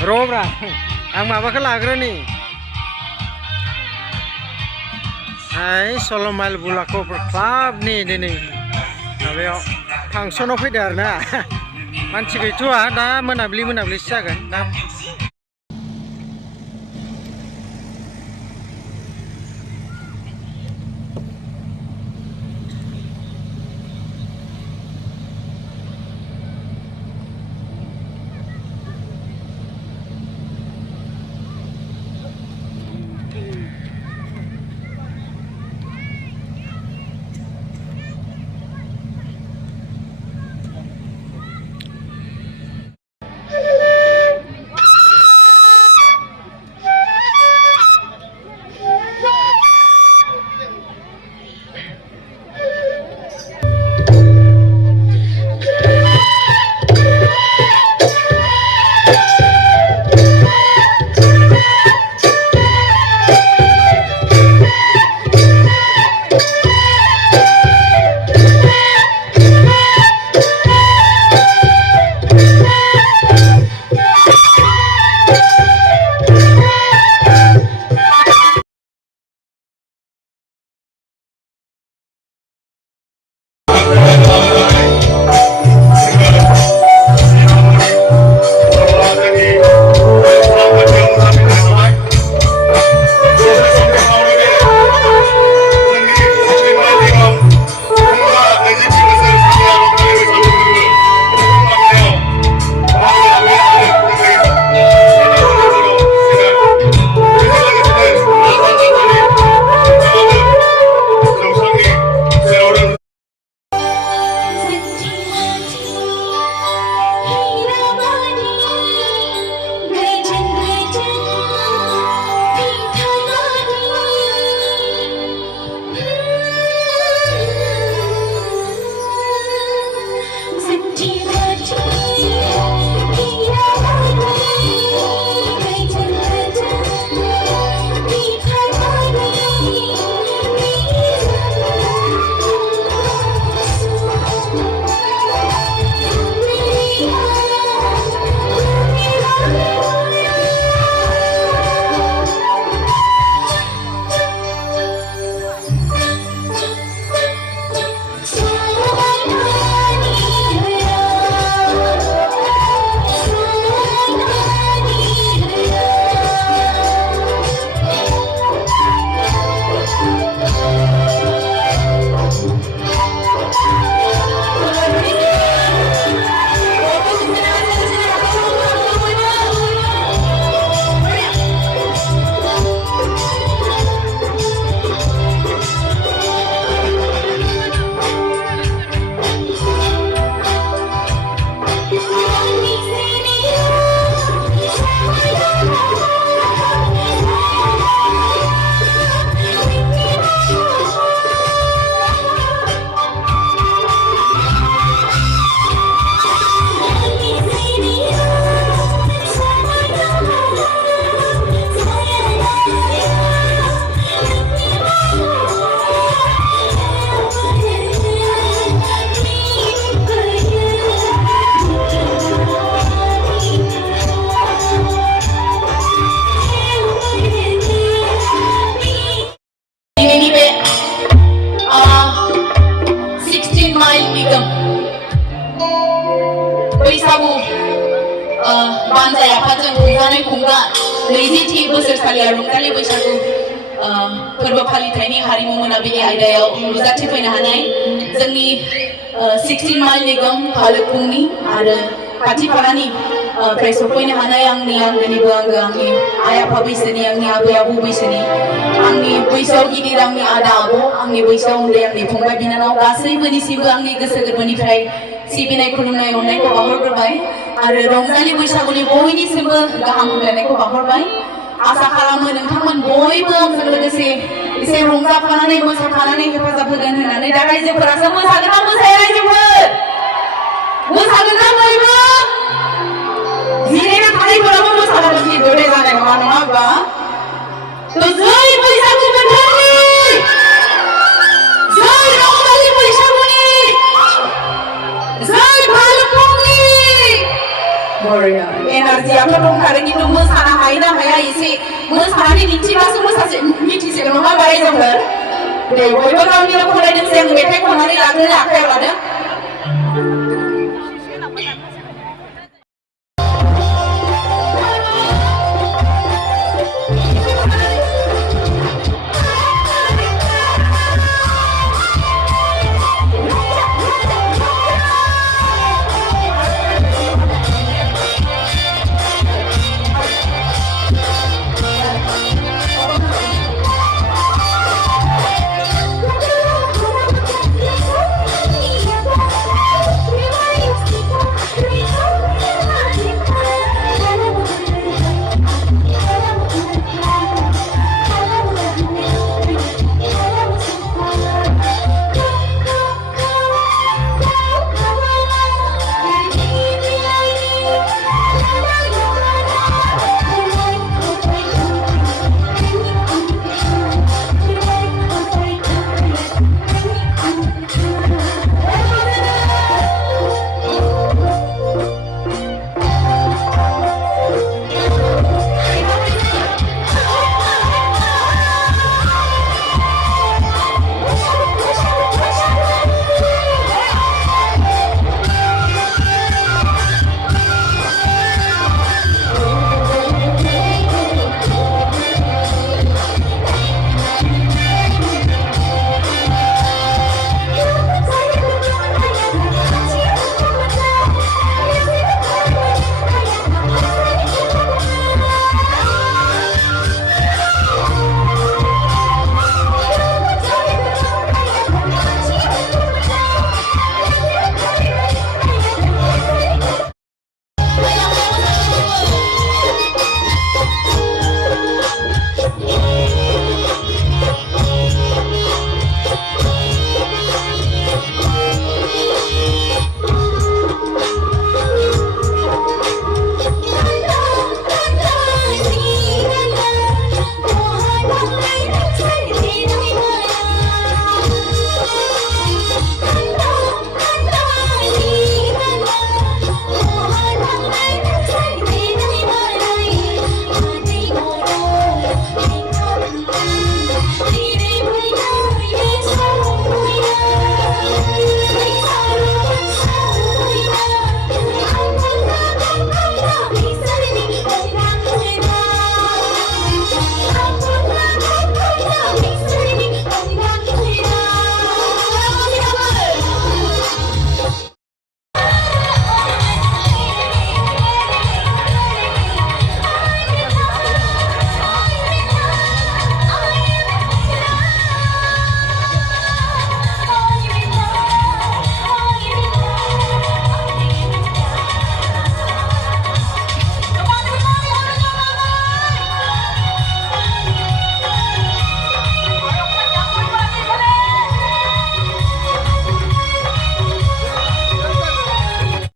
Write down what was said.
Robra, ang mabakal agro ni. Ay, solo mal bulako club ni ni. Ayo, function of it na. Manci itu ada menabli saja kan. Banjai afatजों खुंजानाय खुंगा 20थि बोसोरसालिया रंजालि बैसागु फोरबो फालिथायनि हारिमु मोनाबिलि आयदायाव नुजाथिफैनो हानाय जोंनि 16 माइल निगम फालोफुंनि आरो खाथिखालानि फ्राय सफैनो हानाय आंनि आंगोनिबो आंगो आंनि आइ आफा बैसोनि आंनि आबै आबौ बैसोनि आंनि बैसोआव गिदिर आंनि आदा आब' आंनि बैसोआव उन्दै आंनि फंबाय बिनानाव गासैबोनिसिमबो आंनि गोसो गोरबोनिफ्राय सिबिनाय खुलुमनाय अननायखौ बावहरग्रोबाय आरो रंजालि बैसागुनि बयनिसिमबो गाहाम हामलायनायखौ बावहरबाय आसा खालामो नोंथांमोन बयबो आंजों लोगोसे एसे रंजाफानानै मोसाफानानै हेफाजाब होगोन होननानै दा रायजोफोरासो मोसागोन ना मोसाया रायजोफोर मोसागोन ना बयबो जिरायना थानायफोराबो मोसागोन खिन्थु दे जानाय नङा नङा होनबा थ' जै बैसागु बोथोरनि जै रंजालि बैसागुनि जै भालुकफुंनि बरिया एनार्जियाथ' दंथारो खिन्थु मोसानो हायो ना हाया एसे मोसानानै दिन्थिबासो मिथिसिगोन नङा होमबा रायजोफोर दे बयबो गावनि राव फरायदोंसै आं मेथाइ खननानै लाग्रोनो आखायाव लादों